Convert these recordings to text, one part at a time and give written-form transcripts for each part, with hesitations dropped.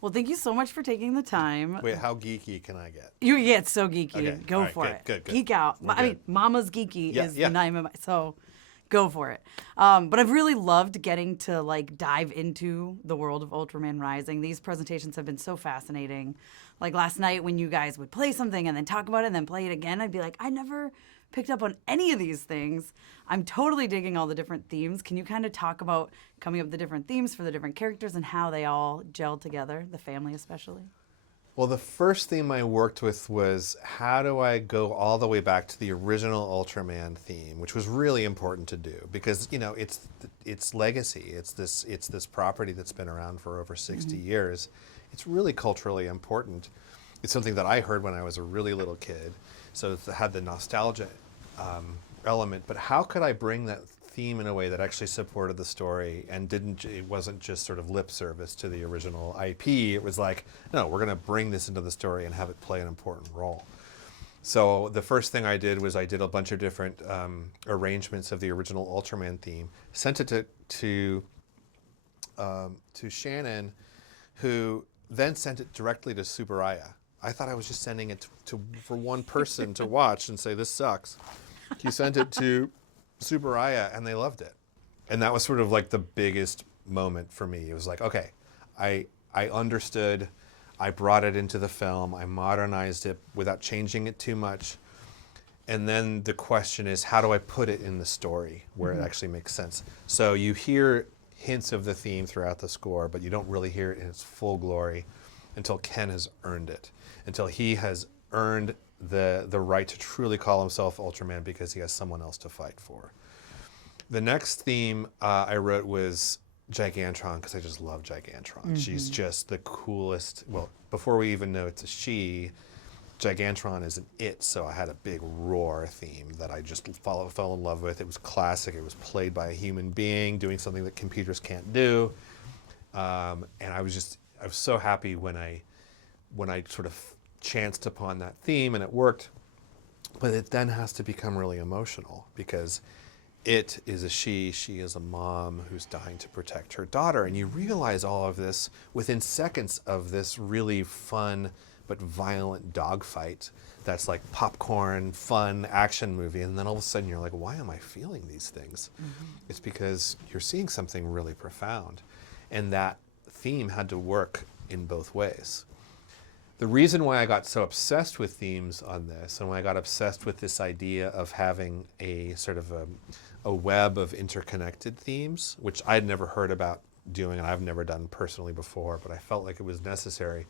Well, thank you so much for taking the time. Wait, how geeky can I get? You get so geeky. Okay. Go All right, for good, it. good. Geek out. We're I mean, good. MamasGeeky Yeah, is yeah. the name of it. So go for it. But I've really loved getting to like dive into the world of Ultraman Rising. These presentations have been so fascinating. Like last night when you guys would play something and then talk about it and then play it again, I'd be like, I never picked up on any of these things. I'm totally digging all the different themes. Can you kind of talk about coming up with the different themes for the different characters and how they all gel together, the family especially? Well, the first theme I worked with was how do I go all the way back to the original Ultraman theme, which was really important to do because it's legacy. It's this property that's been around for over 60 years. It's really culturally important. It's something that I heard when I was a really little kid, so it had the nostalgia element. But how could I bring that theme in a way that actually supported the story and it wasn't just sort of lip service to the original IP. It was like, no, we're going to bring this into the story and have it play an important role. So the first thing I did was I did a bunch of different arrangements of the original Ultraman theme, sent it to Shannon, who then sent it directly to Supervisor. I thought I was just sending it for one person to watch and say, this sucks. He sent it to Supervisor and they loved it. And that was sort of like the biggest moment for me. It was like, okay, I understood, I brought it into the film, I modernized it without changing it too much. And then the question is, how do I put it in the story where it actually makes sense? So you hear hints of the theme throughout the score, but you don't really hear it in its full glory until Ken has earned it, until he has earned the right to truly call himself Ultraman because he has someone else to fight for. The next theme I wrote was Gigantron because I just love Gigantron. She's just the coolest. Well, before we even know it's a she, Gigantron is an it, so I had a big roar theme that I just fell in love with. It was classic. It was played by a human being doing something that computers can't do. And I was so happy when I sort of chanced upon that theme and it worked. But it then has to become really emotional because it is a she is a mom who's dying to protect her daughter. And you realize all of this within seconds of this really fun but violent dogfight that's like popcorn, fun action movie. And then all of a sudden you're like, why am I feeling these things? It's because you're seeing something really profound. And that theme had to work in both ways. The reason why I got so obsessed with themes on this and why I got obsessed with this idea of having a sort of a web of interconnected themes, which I'd never heard about doing and I've never done personally before, but I felt like it was necessary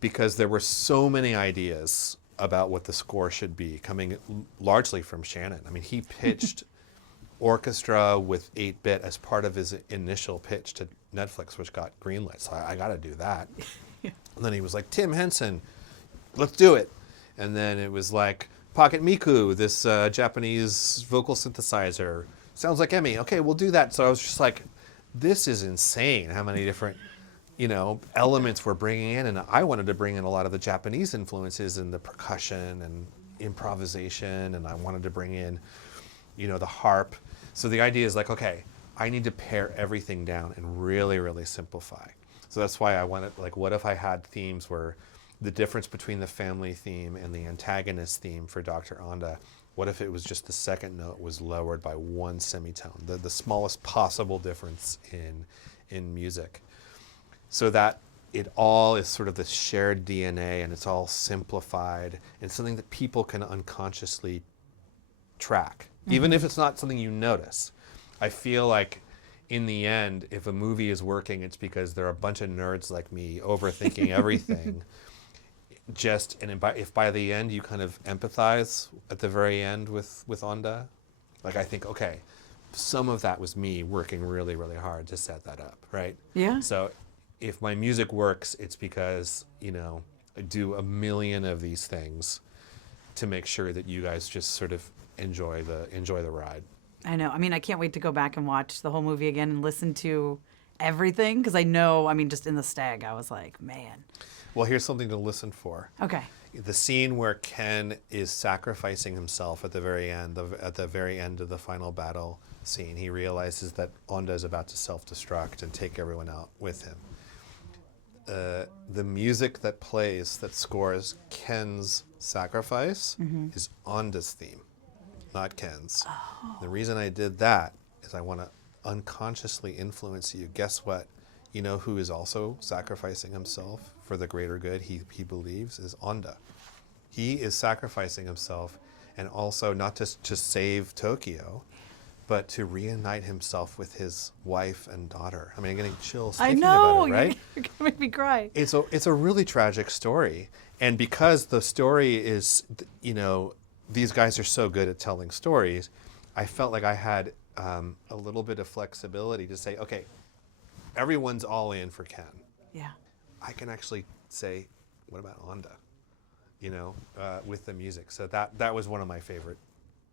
because there were so many ideas about what the score should be coming largely from Shannon. I mean, he pitched orchestra with 8-bit as part of his initial pitch to Netflix, which got greenlit, so I got to do that. And then he was like, Tim Henson, let's do it. And then it was like, Pocket Miku, this Japanese vocal synthesizer. Sounds like Emmy. Okay, we'll do that. So I was just like, this is insane how many different, elements we're bringing in. And I wanted to bring in a lot of the Japanese influences in the percussion and improvisation. And I wanted to bring in, the harp. So the idea is like, okay, I need to pare everything down and really, really simplify. So that's why I wanted, like, what if I had themes where the difference between the family theme and the antagonist theme for Dr. Onda, what if it was just the second note was lowered by one semitone, the smallest possible difference in music, so that it all is sort of this shared DNA and it's all simplified and something that people can unconsciously track, even if it's not something you notice. I feel like in the end, if a movie is working, it's because there are a bunch of nerds like me overthinking everything. If by the end you kind of empathize at the very end with Onda, like I think, okay, some of that was me working really, really hard to set that up, right? Yeah. So if my music works, it's because, I do a million of these things to make sure that you guys just sort of enjoy the ride. I know. I mean, I can't wait to go back and watch the whole movie again and listen to everything because I know, just in the stag, I was like, man. Well, here's something to listen for. Okay. The scene where Ken is sacrificing himself at the very end of the final battle scene, he realizes that Onda is about to self-destruct and take everyone out with him. the music that plays, that scores Ken's sacrifice, is Onda's theme, not Ken's. Oh. The reason I did that is I want to unconsciously influence you. Guess what? You know who is also sacrificing himself for the greater good, he believes, is Onda. He is sacrificing himself, and also not just to save Tokyo, but to reunite himself with his wife and daughter. I mean, I'm getting chills thinking about it, right? You're gonna make me cry. It's a really tragic story. And because the story is, you know, these guys are so good at telling stories, I felt like I had a little bit of flexibility to say, okay, everyone's all in for Ken. Yeah. I can actually say, what about Onda? You know, with the music. So that was one of my favorite,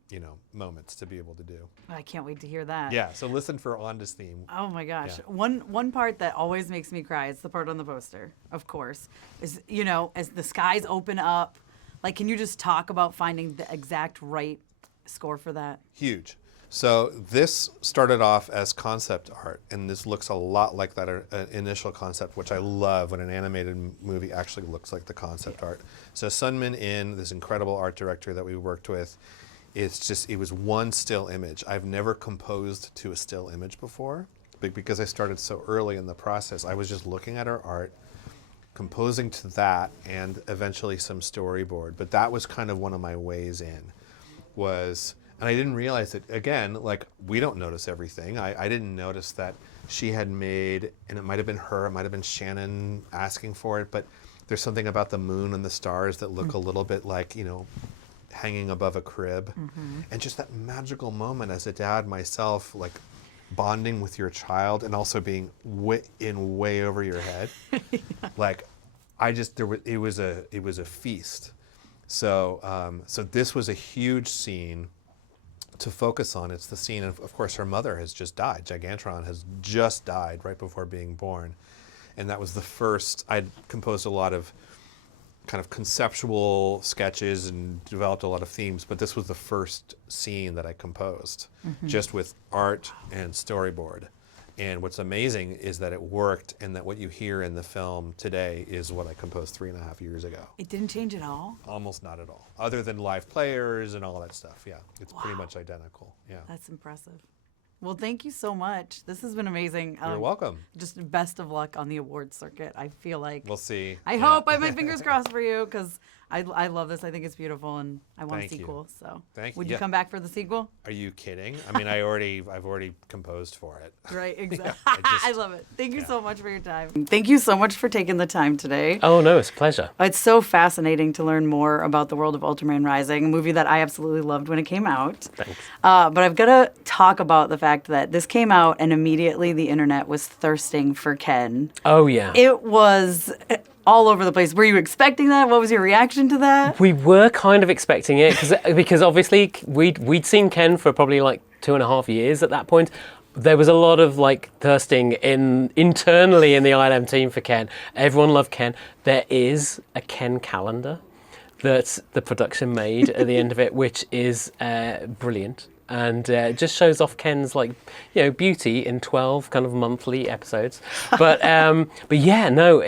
you know, moments to be able to do. I can't wait to hear that. Yeah, so listen for Onda's theme. Oh my gosh. Yeah. One part that always makes me cry, it's the part on the poster, of course, is, you know, as the skies open up, like, can you just talk about finding the exact right score for that? Huge. So this started off as concept art, and this looks a lot like that initial concept, which I love when an animated movie actually looks like the concept art. So Sun Min In, this incredible art director that we worked with, it was one still image. I've never composed to a still image before, but because I started so early in the process, I was just looking at our art, composing to that, and eventually some storyboard. But that was kind of one of my ways in, and I didn't realize that, again, like, we don't notice everything. I didn't notice that she had made, and it might have been her, it might have been Shannon asking for it, but there's something about the moon and the stars that look a little bit like, you know, hanging above a crib. And just that magical moment as a dad myself, like, bonding with your child and also being way over your head. Yeah. Like, it was a feast. So this was a huge scene to focus on. It's the scene, of course, her mother has just died. Gigantron has just died right before being born. And that was the first, I'd composed a lot of kind of conceptual sketches and developed a lot of themes, but this was the first scene that I composed, just with art and storyboard. And what's amazing is that it worked, and that what you hear in the film today is what I composed 3.5 years ago. It didn't change at all? Almost not at all. Other than live players and all that stuff, yeah. It's pretty much identical, yeah. That's impressive. Well, thank you so much. This has been amazing. You're welcome. Just best of luck on the awards circuit. I feel like... We'll see. I hope. I have my fingers crossed for you, because I love this. I think it's beautiful, and I want a Thank sequel. So, Thank you. Would you come back for the sequel? Are you kidding? I mean, I've already composed for it. Right, exactly. I love it. Thank you so much for your time. Thank you so much for taking the time today. Oh, no, it's a pleasure. It's so fascinating to learn more about the world of Ultraman Rising, a movie that I absolutely loved when it came out. Thanks. But I've got to talk about the fact that this came out and immediately the internet was thirsting for Ken. Oh, yeah. It was all over the place. Were you expecting that? What was your reaction to that? We were kind of expecting it because obviously we'd seen Ken for probably like 2.5 years at that point. There was a lot of like thirsting internally in the ILM team for Ken. Everyone loved Ken. There is a Ken calendar that the production made at the end of it, which is brilliant. And it just shows off Ken's, like, you know, beauty in 12 kind of monthly episodes. But yeah, no,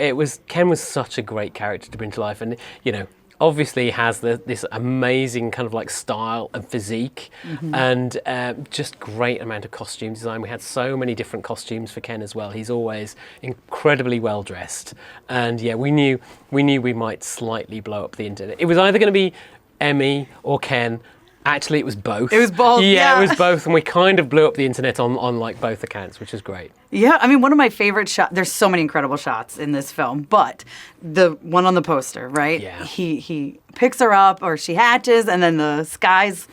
Ken was such a great character to bring to life, and you know, obviously has this amazing kind of like style and physique, and just great amount of costume design. We had so many different costumes for Ken as well. He's always incredibly well dressed, and yeah, we knew we might slightly blow up the internet. It was either going to be Emmy or Ken. Actually, it was both. It was both. Yeah, it was both, and we kind of blew up the internet on like both accounts, which is great. Yeah, I mean, one of my favorite shots. There's so many incredible shots in this film, but the one on the poster, right? Yeah. He picks her up, or she hatches, and then the skies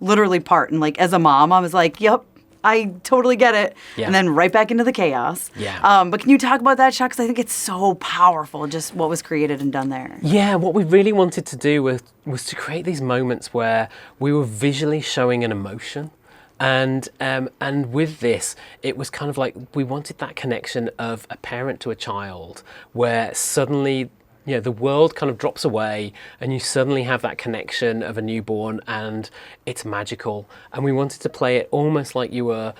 literally part. And like, as a mom, I was like, "Yep, I totally get it." Yeah. And then right back into the chaos. Yeah. But can you talk about that shot? Because I think it's so powerful, just what was created and done there. Yeah, what we really wanted to do was to create these moments where we were visually showing an emotion. And with this, it was kind of like we wanted that connection of a parent to a child, where suddenly, you know, the world kind of drops away and you suddenly have that connection of a newborn, and it's magical. And we wanted to play it almost like you were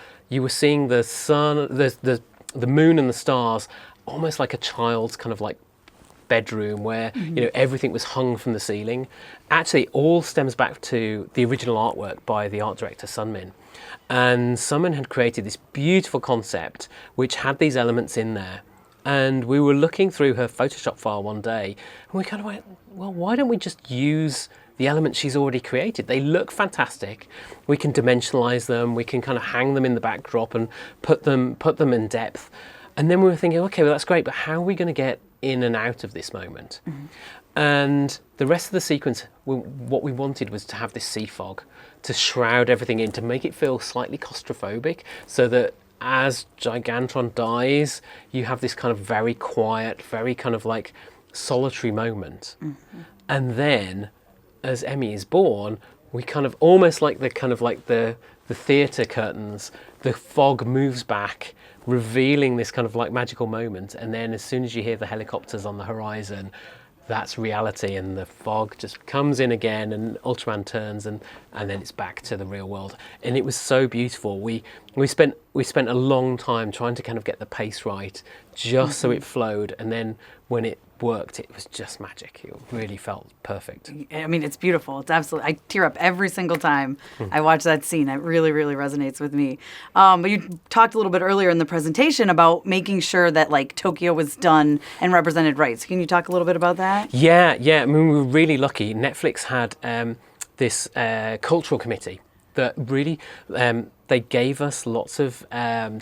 seeing the sun, the moon and the stars almost like a child's kind of like bedroom where you know everything was hung from the ceiling. Actually, it all stems back to the original artwork by the art director Sunmin. And Sunmin had created this beautiful concept which had these elements in there. And we were looking through her Photoshop file one day, and we kind of went, well, why don't we just use the elements she's already created? They look fantastic. We can dimensionalize them. We can kind of hang them in the backdrop and put them in depth. And then we were thinking, okay, well, that's great, but how are we going to get in and out of this moment? And the rest of the sequence, what we wanted was to have this sea fog, to shroud everything in, to make it feel slightly claustrophobic, so that as Gigantron dies, you have this kind of very quiet, very kind of like solitary moment. And then, as Emmy is born, we kind of almost like the theatre curtains, the fog moves back, revealing this kind of like magical moment. And then as soon as you hear the helicopters on the horizon, that's reality, and the fog just comes in again, and Ultraman turns, and then it's back to the real world. And it was so beautiful. We spent a long time trying to kind of get the pace right, just so it flowed, and then when it worked, it was just magic. It really felt perfect. I mean, it's beautiful. It's absolutely, I tear up every single time I watch that scene. It really, really resonates with me. But you talked a little bit earlier in the presentation about making sure that like Tokyo was done and represented right. So can you talk a little bit about that? Yeah. I mean, we were really lucky. Netflix had this cultural committee that really they gave us lots of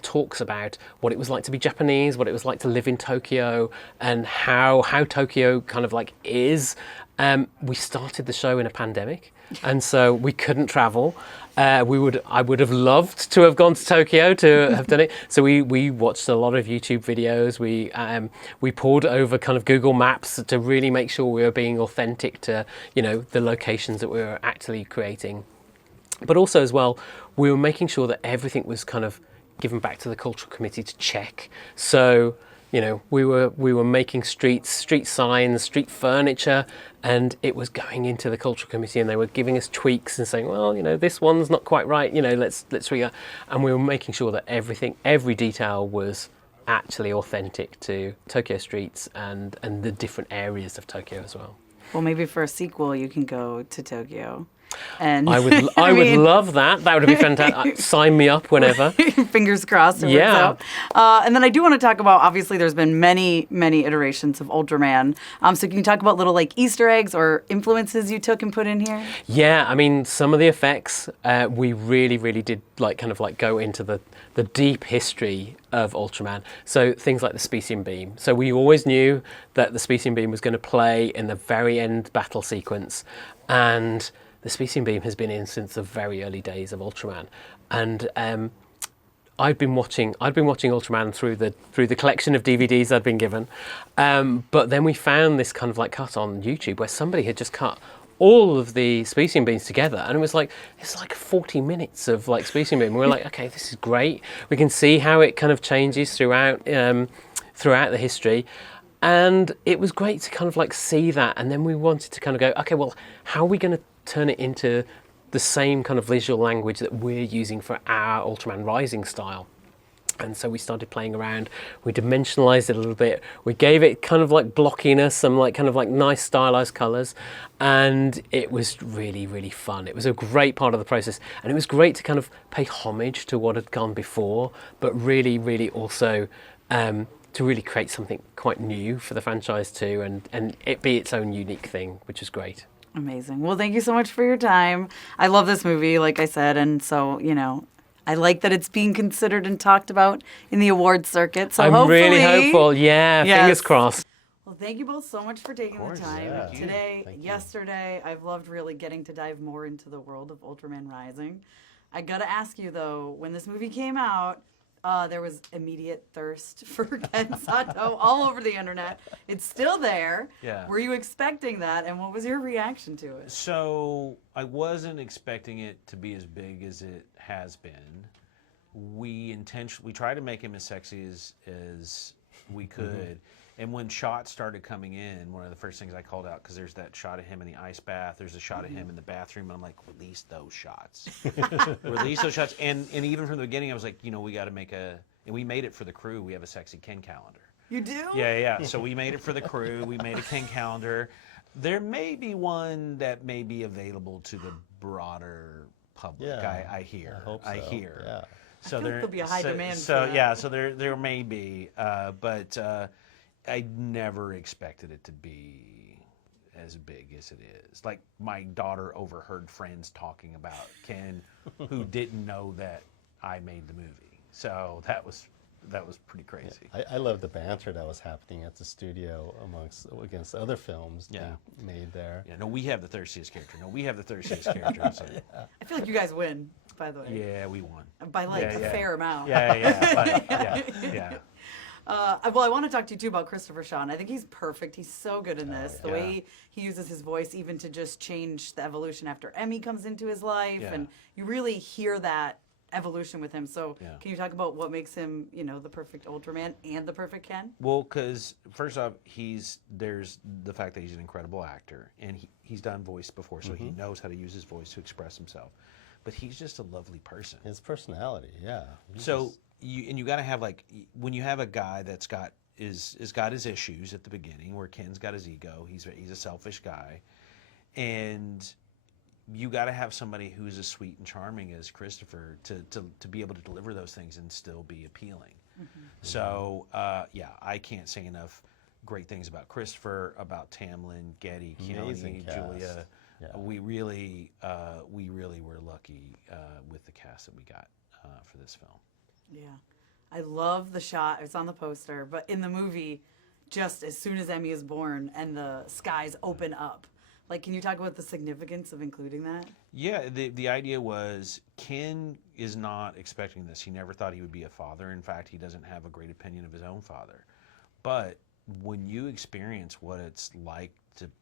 talks about what it was like to be Japanese, what it was like to live in Tokyo, and how Tokyo kind of like is. We started the show in a pandemic, and so we couldn't travel. I would have loved to have gone to Tokyo to have done it. So we watched a lot of YouTube videos. We poured over kind of Google Maps to really make sure we were being authentic to, you know, the locations that we were actually creating. But also as well, we were making sure that everything was kind of given back to the cultural committee to check. So, you know, we were making street signs, street furniture, and it was going into the cultural committee, and they were giving us tweaks and saying, well, you know, this one's not quite right, you know, let's re. And we were making sure that every detail was actually authentic to Tokyo streets and the different areas of Tokyo as well. Well, maybe for a sequel, you can go to Tokyo. And I would love that. That would be fantastic. Sign me up whenever. Fingers crossed. Yeah. And then I do want to talk about, obviously, there's been many iterations of Ultraman. So can you talk about little like Easter eggs or influences you took and put in here? Yeah, I mean, some of the effects, we really did like kind of like go into the deep history of Ultraman. So things like the Specium Beam. So we always knew that the Specium Beam was going to play in the very end battle sequence, and the Specium Beam has been in since the very early days of Ultraman, and I'd been watching Ultraman through the collection of DVDs I'd been given, but then we found this kind of like cut on YouTube where somebody had just cut all of the Specium Beams together, and it was like, it's like 40 minutes of like Specium Beam. We were like, okay, this is great. We can see how it kind of changes throughout the history. And it was great to kind of like see that, and then we wanted to kind of go, okay, well, how are we going to turn it into the same kind of visual language that we're using for our Ultraman Rising style? And so we started playing around. We dimensionalized it a little bit. We gave it kind of like blockiness, some like kind of like nice stylized colors, and it was really fun. It was a great part of the process, and it was great to kind of pay homage to what had gone before, but really also to really create something quite new for the franchise too, and it be its own unique thing, which is great. Amazing. Well, thank you so much for your time. I love this movie, like I said, and so, you know, I like that it's being considered and talked about in the awards circuit. So I'm really hopeful. Yeah, yes. Fingers crossed. Well, thank you both so much for taking the time today, yesterday. I've loved really getting to dive more into the world of Ultraman Rising. I gotta ask you though, when this movie came out, there was immediate thirst for Ken Sato all over the internet. It's still there. Yeah. Were you expecting that, and what was your reaction to it? So I wasn't expecting it to be as big as it has been. We tried to make him as sexy as we could. Mm-hmm. And when shots started coming in, one of the first things I called out, because there's that shot of him in the ice bath, there's a shot of him in the bathroom, and I'm like, release those shots. Release those shots. And even from the beginning, I was like, you know, we got to make and we made it for the crew. We have a sexy Ken calendar. You do? Yeah. So we made it for the crew. We made a Ken calendar. There may be one that may be available to the broader public. Yeah, I hear. I hope so. I hear. Yeah. So I feel like there'll be a high demand So for that. yeah. So there may be, but I never expected it to be as big as it is. Like my daughter overheard friends talking about Ken, who didn't know that I made the movie. So that was pretty crazy. I love the banter that was happening at the studio against other films Yeah. being made there. Yeah, no, we have the thirstiest character. No, we have the thirstiest character. So, I feel like you guys win, by the way. yeah, we won. By like Yeah, a yeah. fair amount. Yeah. Well, I want to talk to you too about Christopher Sean. I think he's perfect. He's so good in this. The yeah. way he uses his voice, even to just change the evolution after Emmy comes into his life, Yeah. and you really hear that evolution with him. So, Yeah. can you talk about what makes him, the perfect Ultraman and the perfect Ken? Well, because first off, there's the fact that he's an incredible actor, and he's done voice before, so he knows how to use his voice to express himself. But he's just a lovely person. His personality, yeah. So you got to have when you have a guy that's got his issues at the beginning, where Ken's got his ego. He's a selfish guy, and you got to have somebody who's as sweet and charming as Christopher to be able to deliver those things and still be appealing. So I can't say enough great things about Christopher, about Tamlin, Getty, Amazing Keone, cast. Julia. Yeah. We really were lucky with the cast that we got for this film. Yeah. I love the shot. It's on the poster, but in the movie, just as soon as Emmy is born and the skies open up. Like, can you talk about the significance of including that? Yeah, the idea was Ken is not expecting this. He never thought he would be a father. In fact, he doesn't have a great opinion of his own father. But when you experience what it's like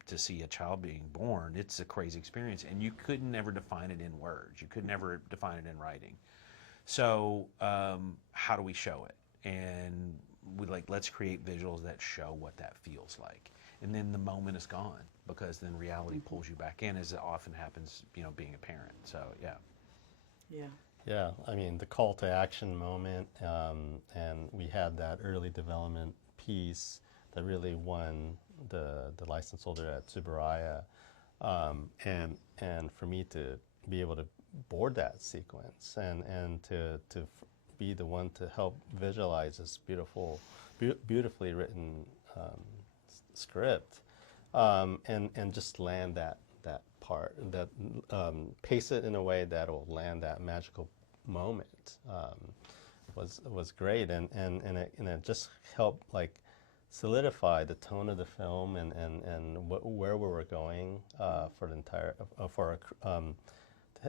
to see a child being born, it's a crazy experience. And you could never define it in words. You could never define it in writing. So how do we show it? And let's create visuals that show what that feels like. And then the moment is gone, because then reality pulls you back in, as it often happens, being a parent. So, yeah. Yeah. Yeah, I mean, the call to action moment, and we had that early development piece that really won the license holder at Tsuburaya, and for me to be able to board that sequence and to be the one to help visualize this beautifully written script, and just land that part, that pace it in a way that will land that magical moment, was great, and it just helped solidify the tone of the film and where we were going for the entire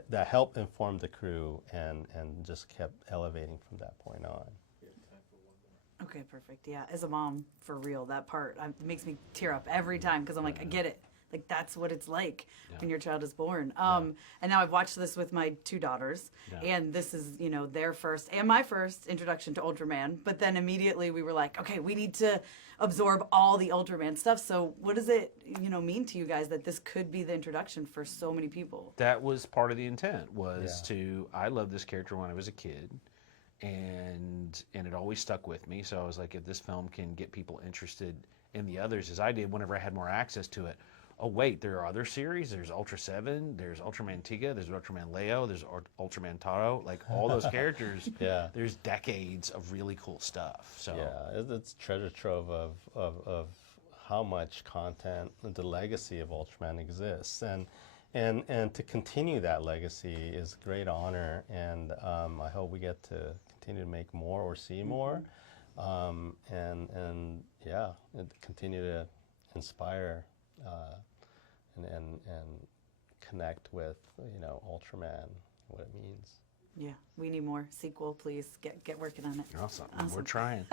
that helped inform the crew and just kept elevating from that point on. Okay, perfect. Yeah, as a mom, for real, that part makes me tear up every time, because I'm like, I get it. Like, that's what it's like when your child is born. And now I've watched this with my two daughters, and this is, their first and my first introduction to Ultraman. But then immediately we were like, okay, we need to absorb all the Ultraman stuff. So what does it, mean to you guys that this could be the introduction for so many people? That was part of the intent, I loved this character when I was a kid. And it always stuck with me. So I was like, if this film can get people interested in the others, as I did whenever I had more access to it. Oh wait, there are other series. There's Ultra 7. There's Ultraman Tiga. There's Ultraman Leo. There's Ultraman Taro. Like all those characters. Yeah. There's decades of really cool stuff. So yeah, it's treasure trove of how much content, the legacy of Ultraman exists, and to continue that legacy is a great honor, and I hope we get to continue to make more or see more, and continue to inspire and connect with Ultraman, what it means. Yeah, we need more. Sequel, please. Get working on it. awesome. We're trying.